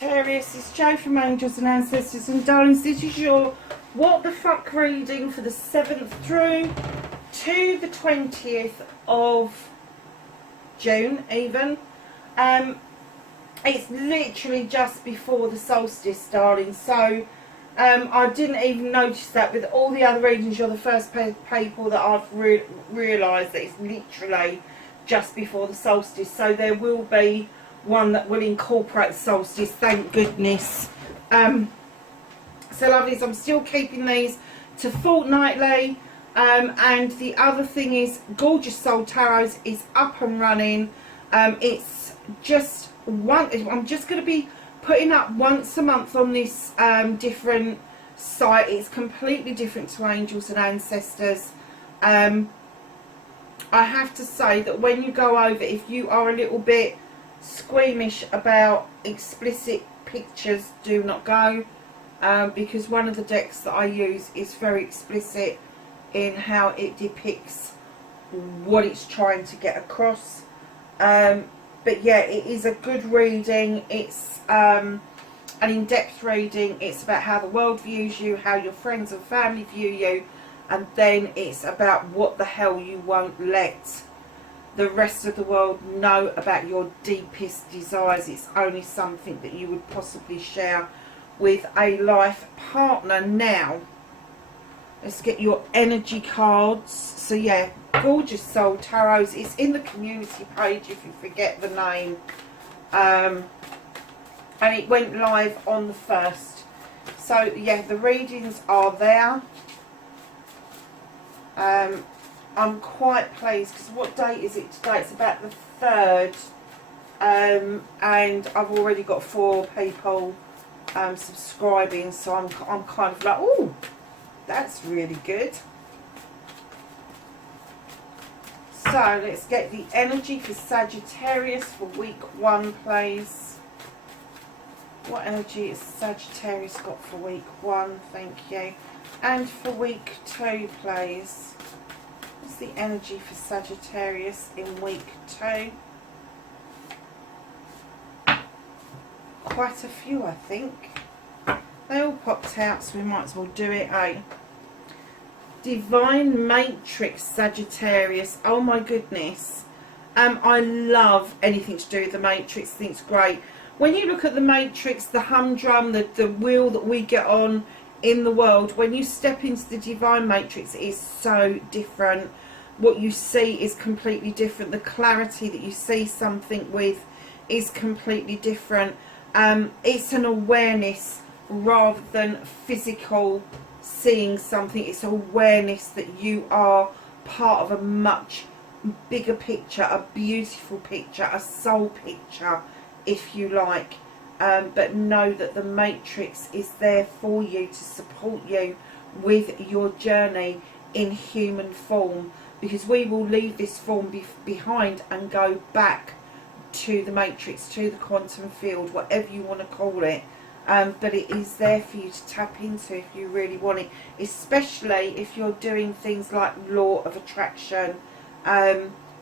Sagittarius, it's Jo from Angels and Ancestors, and darlings, this is your what the fuck reading for the 7th through to the 20th of June even. It's literally just before the solstice, darling, so I didn't even notice that. With all the other readings, you're the first people that I've realised that it's literally just before the solstice, so there will be one that will incorporate solstice, thank goodness. So lovelies, I'm still keeping these to fortnightly, and the other thing is Gorgeous Soul Tarots is up and running. It's just I'm just going to be putting up once a month on this different site. It's completely different to Angels and Ancestors. I have to say that when you go over, if you are a little bit squeamish about explicit pictures, do not go, because one of the decks that I use is very explicit in how it depicts what it's trying to get across. But yeah, it is a good reading. It's an in-depth reading. It's about how the world views you, how your friends and family view you, and then it's about what the hell you won't let the rest of the world know about your deepest desires. It's only something that you would possibly share with a life partner. Now, let's get your energy cards. So yeah, Gorgeous Soul Tarots. It's in the community page if you forget the name. And it went live on the 1st. So yeah, the readings are there. I'm quite pleased because what date is it today? It's about the 3rd, and I've already got 4 people subscribing, so I'm kind of like, oh, that's really good. So let's get the energy for Sagittarius for week 1, please. What energy has Sagittarius got for week 1? Thank you. And for week 2, please. What's the energy for Sagittarius in week 2? Quite a few, I think. They all popped out, so we might as well do it, eh? Divine Matrix, Sagittarius. Oh my goodness. I love anything to do with the Matrix. I think it's great. When you look at the Matrix, the humdrum, the wheel that we get on in the world, when you step into the Divine Matrix, it is so different. What you see is completely different. The clarity that you see something with is completely different. It's an awareness rather than physical seeing something. It's awareness that you are part of a much bigger picture, a beautiful picture, a soul picture, if you like. But know that the Matrix is there for you to support you with your journey in human form, because we will leave this form behind and go back to the Matrix, to the quantum field, whatever you want to call it. But it is there for you to tap into if you really want it, especially if you're doing things like law of attraction.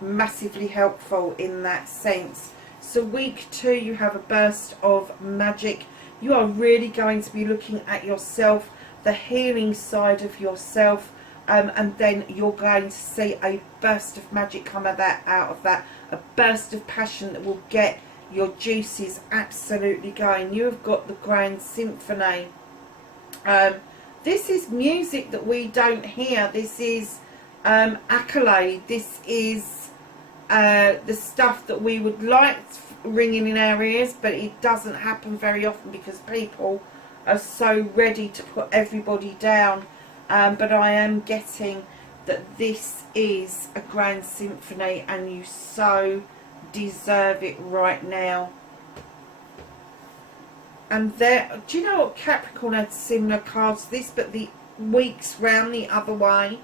Massively helpful in that sense. So week 2, you have a burst of magic. You are really going to be looking at yourself, the healing side of yourself, and then you're going to see a burst of magic come out of that, a burst of passion that will get your juices absolutely going. You have got the Grand Symphony. This is music that we don't hear. This is accolade. This is the stuff that we would like ringing in our ears, but it doesn't happen very often because people are so ready to put everybody down. But I am getting that this is a Grand Symphony and you so deserve it right now. And there, do you know what, Capricorn had similar cards to this, but the weeks round the other way.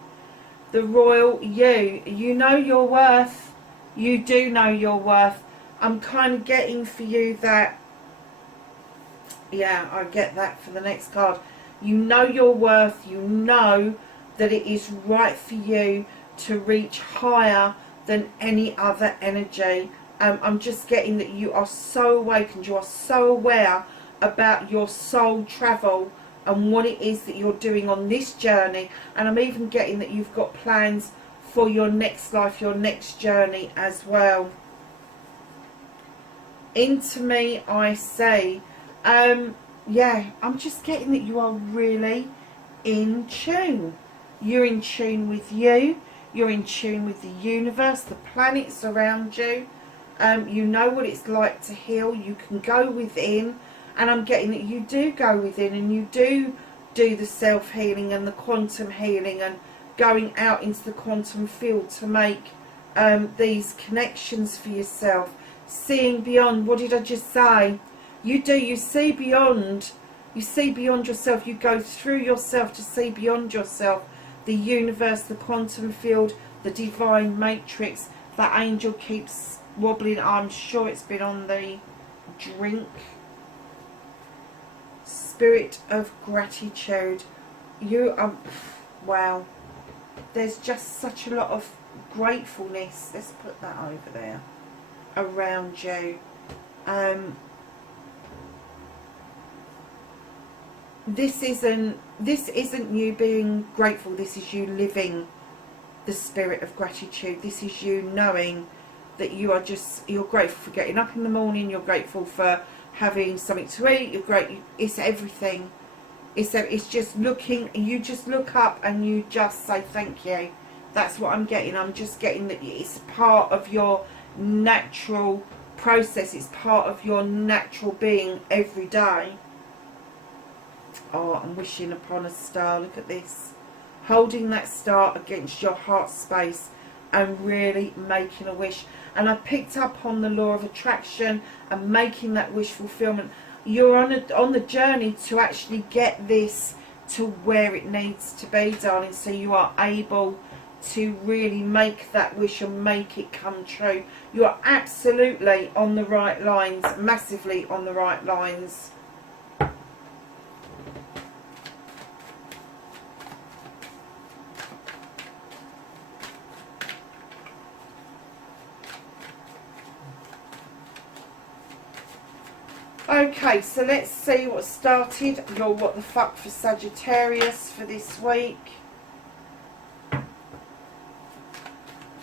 The Royal You. You know your worth. You do know your worth. I'm kind of getting for you that Yeah, I get that for the next card. You know your worth. You know that it is right for you to reach higher than any other energy. I'm just getting that you are so awakened. You are so aware about your soul travel and what it is that you're doing on this journey. And I'm even getting that you've got plans for your next life, your next journey as well. Into me I say, yeah, I'm just getting that you are really in tune. You're in tune with you. You're in tune with the universe, the planets around you. You know what it's like to heal. You can go within, and I'm getting that you do go within, and you do the self-healing and the quantum healing and going out into the quantum field to make these connections for yourself. Seeing beyond. What did I just say? You do. You see beyond. You see beyond yourself. You go through yourself to see beyond yourself. The universe, the quantum field, the divine matrix. That angel keeps wobbling. I'm sure it's been on the drink. Spirit of gratitude. You are, wow. There's just such a lot of gratefulness. Let's put that over there. Around you. This isn't you being grateful. This is you living the spirit of gratitude. This is you knowing that you're grateful for getting up in the morning. You're grateful for having something to eat. You're great. It's everything. It's just looking. You just look up and you just say thank you. That's what I'm getting. I'm just getting that it's part of your natural process. It's part of your natural being every day. Oh, I'm wishing upon a star. Look at this. Holding that star against your heart space and really making a wish. And I picked up on the law of attraction and making that wish fulfillment. You're on the journey to actually get this to where it needs to be, darling. So you are able to really make that wish and make it come true. You are absolutely on the right lines. Massively on the right lines. Okay, so let's see what started your what the fuck for Sagittarius for this week.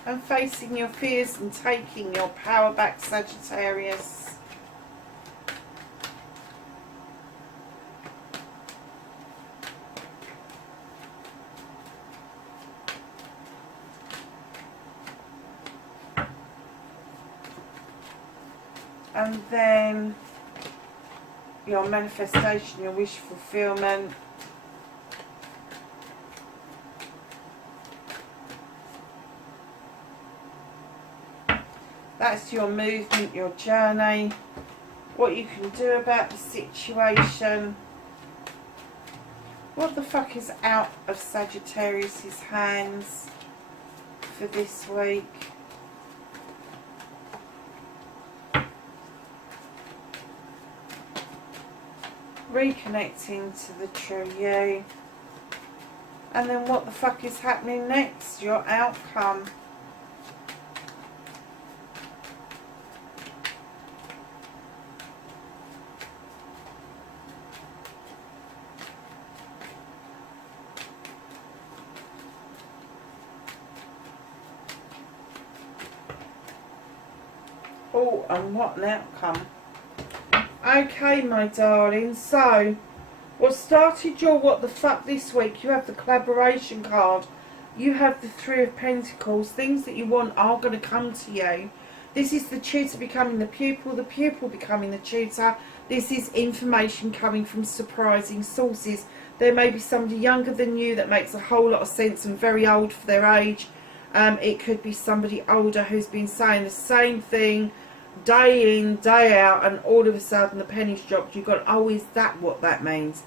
And facing your fears and taking your power back, Sagittarius. And then your manifestation, your wish fulfillment. That's your movement, your journey, what you can do about the situation. What the fuck is out of Sagittarius's hands for this week? Reconnecting to the true you. And then what the fuck is happening next? Your outcome. Oh, and what an outcome. Okay, my darling, so what started your what the fuck this week? You have the collaboration card. You have the Three of Pentacles. Things that you want are going to come to you. This is the tutor becoming the pupil becoming the tutor. This is information coming from surprising sources. There may be somebody younger than you that makes a whole lot of sense and very old for their age. It could be somebody older who's been saying the same thing day in, day out, and all of a sudden the penny's dropped. You've got, oh, is that what that means?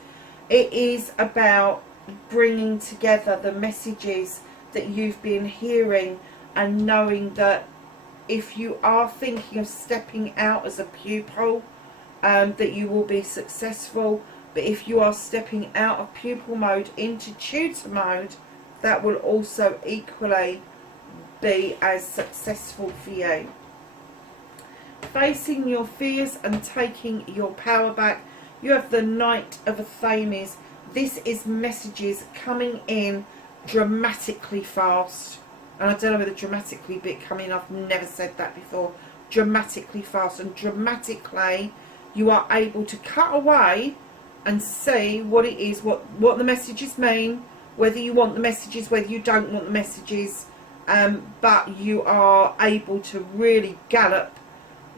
It is about bringing together the messages that you've been hearing and knowing that if you are thinking of stepping out as a pupil, that you will be successful. But if you are stepping out of pupil mode into tutor mode, that will also equally be as successful for you. Facing your fears and taking your power back, you have the Knight of Athames. This is messages coming in dramatically fast. And I don't know where the dramatically bit come in. I've never said that before. Dramatically fast. And dramatically, you are able to cut away and see what it is, what the messages mean, whether you want the messages, whether you don't want the messages. But you are able to really gallop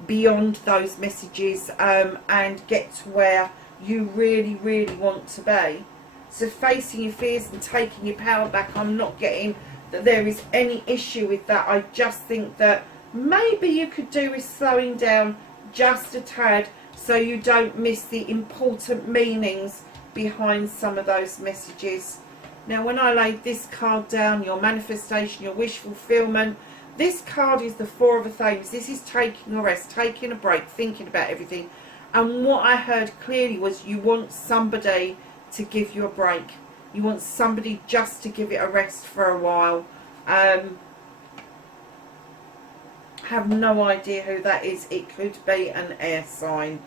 beyond those messages and get to where you really, really want to be. So facing your fears and taking your power back, I'm not getting that there is any issue with that. I just think that maybe you could do with slowing down just a tad so you don't miss the important meanings behind some of those messages. Now, when I laid this card down, your manifestation, your wish fulfillment, this card is the Four of Athames. This is taking a rest, taking a break, thinking about everything. And what I heard clearly was you want somebody to give you a break. You want somebody just to give it a rest for a while. Have no idea who that is. It could be an air sign.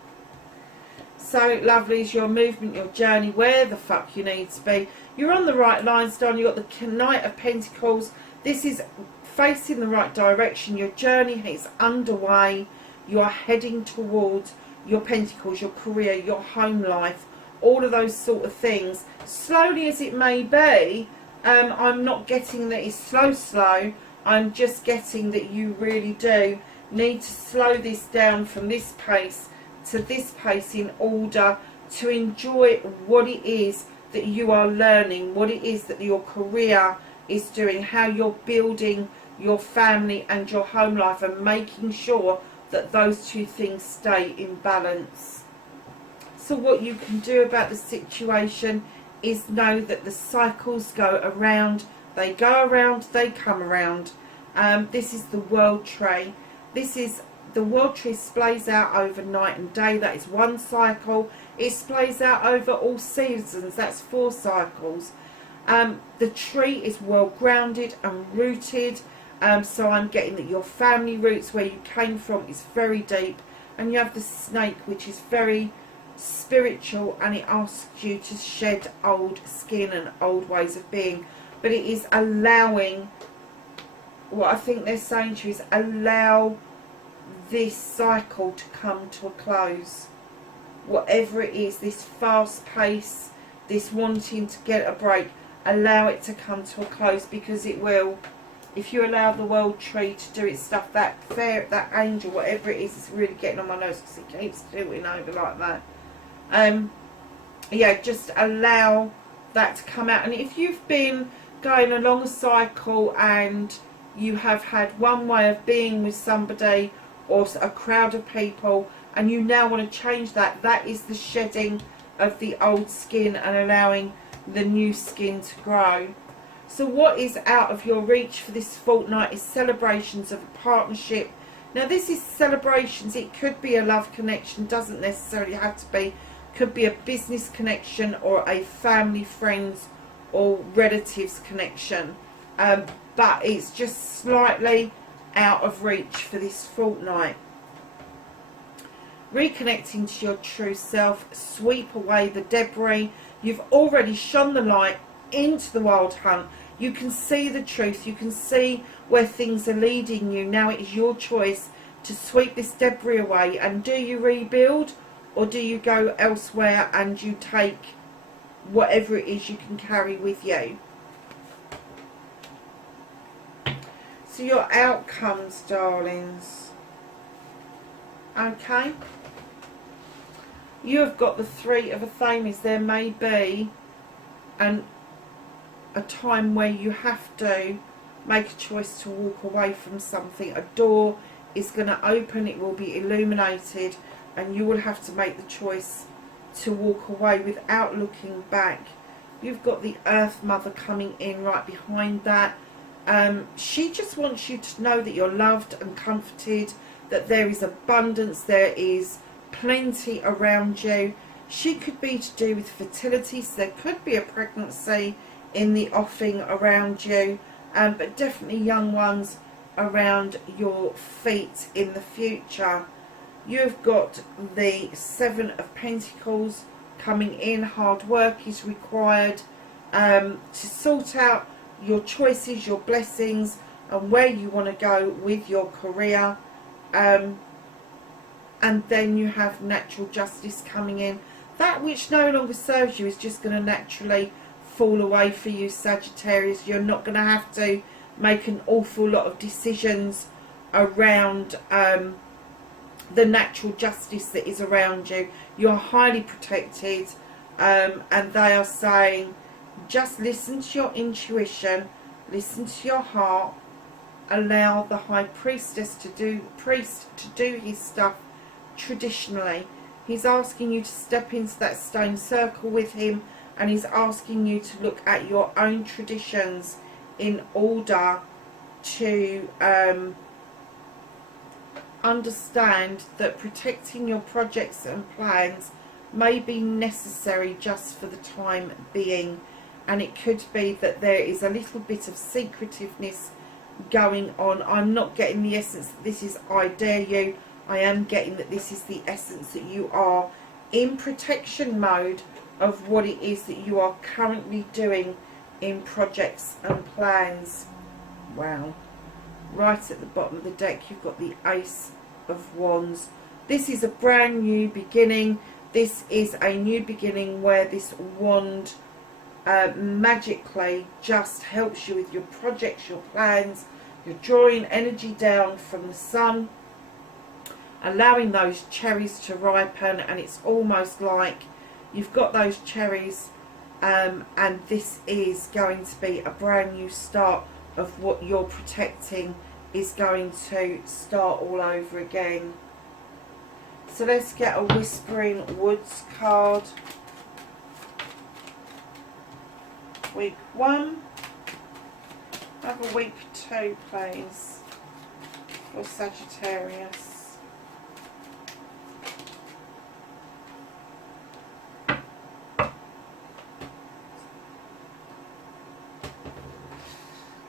So, lovelies, your movement, your journey, where the fuck you need to be. You're on the right lines, darling. You've got the Knight of Pentacles. This is facing the right direction. Your journey is underway. You are heading towards your Pentacles, your career, your home life, all of those sort of things. Slowly as it may be, I'm not getting that it's slow. I'm just getting that you really do need to slow this down from this pace to this pace in order to enjoy what it is that you are learning, what it is that your career is doing, how you're building your family and your home life, and making sure that those two things stay in balance. So what you can do about the situation is know that the cycles go around, they go around, they come around. This is the World Tree. The World Tree splays out over night and day. That is one cycle. It splays out over all seasons. That's 4 cycles. The tree is well grounded and rooted. So I'm getting that your family roots, where you came from, is very deep. And you have the snake, which is very spiritual, and it asks you to shed old skin and old ways of being. But it is allowing, what I think they're saying to you is allow this cycle to come to a close. Whatever it is, this fast pace, this wanting to get a break, allow it to come to a close, because it will. If you allow the World Tree to do its stuff, that angel, whatever it is really getting on my nerves because it keeps tilting over like that. Yeah, just allow that to come out. And if you've been going along a cycle and you have had one way of being with somebody or a crowd of people, and you now want to change that, that is the shedding of the old skin and allowing the new skin to grow. So what is out of your reach for this fortnight is celebrations of a partnership. Now this is celebrations. It could be a love connection, doesn't necessarily have to be. Could be a business connection or a family, friends or relatives connection. But it's just slightly out of reach for this fortnight. Reconnecting to your true self. Sweep away the debris. You've already shone the light into the wild hunt. You can see the truth. You can see where things are leading you. Now it is your choice to sweep this debris away. And do you rebuild, or do you go elsewhere and you take whatever it is you can carry with you? So your outcomes, darlings. Okay. You have got the Three of Athames. There may be a time where you have to make a choice to walk away from something. A door is going to open, it will be illuminated, and you will have to make the choice to walk away without looking back. You've got the Earth Mother coming in right behind that. She just wants you to know that you're loved and comforted, that there is abundance, there is plenty around you. She could be to do with fertility, so there could be a pregnancy in the offing around you, but definitely young ones around your feet in the future. You've got the Seven of Pentacles coming in. Hard work is required to sort out your choices, your blessings, and where you want to go with your career. And then you have natural justice coming in. That which no longer serves you is just going to naturally fall away for you, Sagittarius. You're not going to have to make an awful lot of decisions around the natural justice that is around you. You're highly protected, and they are saying just listen to your intuition, listen to your heart, allow the high priest to do his stuff traditionally. He's asking you to step into that stone circle with him, and he's asking you to look at your own traditions in order to understand that protecting your projects and plans may be necessary just for the time being. And it could be that there is a little bit of secretiveness going on. I'm not getting the essence that this is I dare you. I am getting that this is the essence that you are in protection mode of what it is that you are currently doing in projects and plans. Wow. Right at the bottom of the deck you've got the Ace of Wands. This is a brand new beginning. This is a new beginning where this wand magically just helps you with your projects, your plans. You're drawing energy down from the sun, allowing those cherries to ripen, and it's almost like you've got those cherries, and this is going to be a brand new start of what you're protecting is going to start all over again. So let's get a Whispering Woods card. Week 1. Have a week 2, please, for Sagittarius.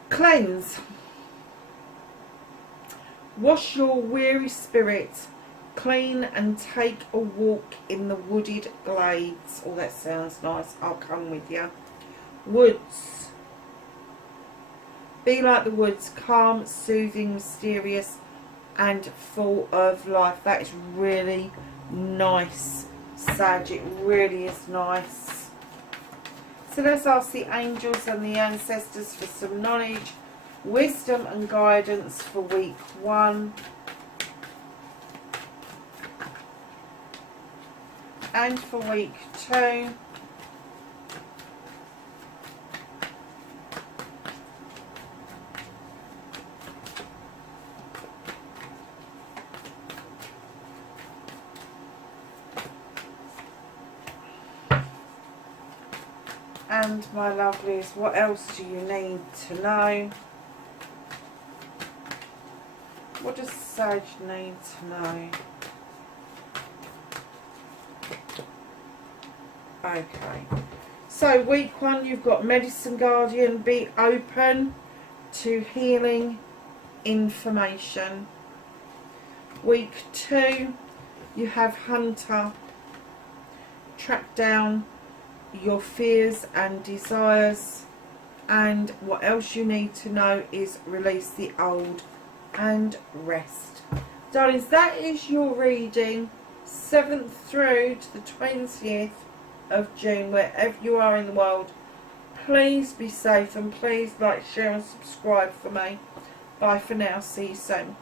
Cleanse. Wash your weary spirit clean and take a walk in the wooded glades. Oh, that sounds nice. I'll come with you. Woods. Be like the woods, calm, soothing, mysterious, and full of life. That is really nice, Sag. It really is nice. So let's ask the angels and the ancestors for some knowledge, wisdom and guidance for week 1. And for week 2. And my lovelies, what else do you need to know? What does Sag need to know? Okay, so week 1 you've got Medicine Guardian. Be open to healing information. Week 2 you have Hunter. Track down your fears and desires. And what else you need to know is release the old and rest. Darlings, that is your reading, 7th through to the 20th of June, wherever you are in the world. Please be safe, and please like, share and subscribe for me. Bye for now. See you soon.